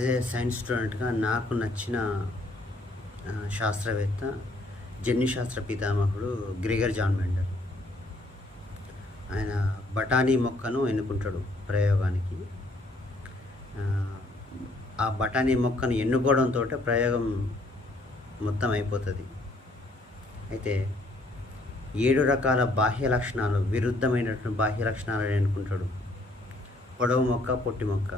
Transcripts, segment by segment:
As a science స్టూడెంట్గా నాకు నచ్చిన శాస్త్రవేత్త జన్యుశాస్త్ర పితామహుడు గ్రెగర్ జాన్ మెండల్. ఆయన బఠానీ మొక్కను ఎన్నుకుంటాడు ప్రయోగానికి. ఆ బఠానీ మొక్కను ఎన్నుకోవడంతో ప్రయోగం మొత్తం అయిపోతుంది. అయితే 7 రకాల బాహ్య లక్షణాలు, విరుద్ధమైనటువంటి బాహ్య లక్షణాలను ఎన్నుకుంటాడు. పొడవు మొక్క, పొట్టి మొక్క,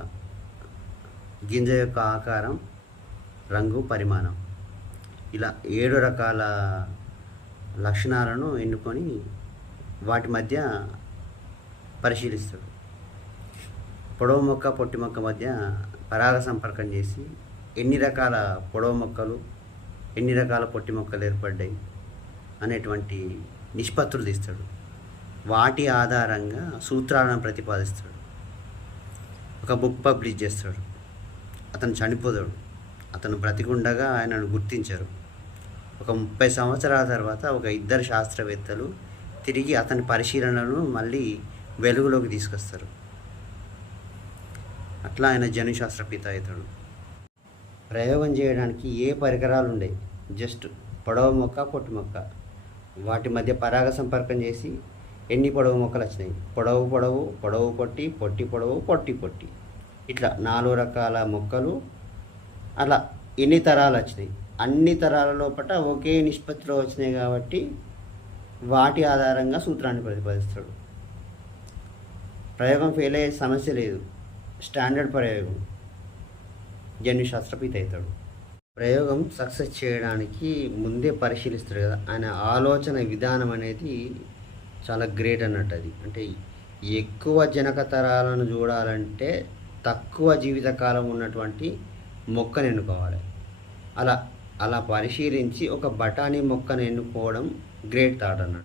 గింజ యొక్క ఆకారం, రంగు, పరిమాణం, ఇలా 7 రకాల లక్షణాలను ఎన్నుకొని వాటి మధ్య పరిశీలిస్తాడు. పొడవు మొక్క, పొట్టి మొక్క మధ్య పరాగ సంపర్కం చేసి ఎన్ని రకాల పొడవు మొక్కలు, ఎన్ని రకాల పొట్టి మొక్కలు ఏర్పడ్డాయి అనేటువంటి నిష్పత్తులు తీస్తాడు. వాటి ఆధారంగా సూత్రాలను ప్రతిపాదిస్తాడు. ఒక బుక్ పబ్లిష్ చేస్తాడు. అతను చనిపోతాడు. అతను బ్రతికుండగా ఆయనను గుర్తించరు. ఒక 30 సంవత్సరాల తర్వాత ఒక 2 శాస్త్రవేత్తలు తిరిగి అతని పరిశీలనలను మళ్ళీ వెలుగులోకి తీసుకొస్తారు. అట్లా ఆయన జన్యుశాస్త్ర పిత అవుతాడు. ప్రయోగం చేయడానికి ఏ పరికరాలు ఉండేవి, జస్ట్ పొడవు మొక్క, పొట్టి మొక్క, వాటి మధ్య పరాగ సంపర్కం చేసి ఎన్ని పొడవు మొక్కలు వచ్చినాయి, పొడవు పొడవు, పొడవు పొట్టి, పొట్టి పొడవు, పొట్టి పొట్టి, ఇట్లా 4 రకాల మొక్కలు, అలా ఎన్ని తరాలు వచ్చినాయి, అన్ని తరాల లోపల ఒకే నిష్పత్తిలో వచ్చినాయి కాబట్టి వాటి ఆధారంగా సూత్రాన్ని ప్రతిపాదిస్తాడు. ప్రయోగం ఫెయిల్ అయ్యే సమస్య లేదు. స్టాండర్డ్ ప్రయోగం. జన్యుశాస్త్ర పిత అవుతాడు. ప్రయోగం సక్సెస్ చేయడానికి ముందే పరిశీలిస్తాడు కదా. ఆయన ఆలోచన విధానం అనేది చాలా గ్రేట్ అన్నట్టు. అది అంటే ఎక్కువ జనక తరాలను చూడాలంటే తక్కువ జీవితకాలం ఉన్నటువంటి మొక్కను ఎన్నుకోవాలి. అలా పరిశీలించి ఒక బఠానీ మొక్కను ఎన్నుకోవడం గ్రేట్ థాట్ అన్నట్టు.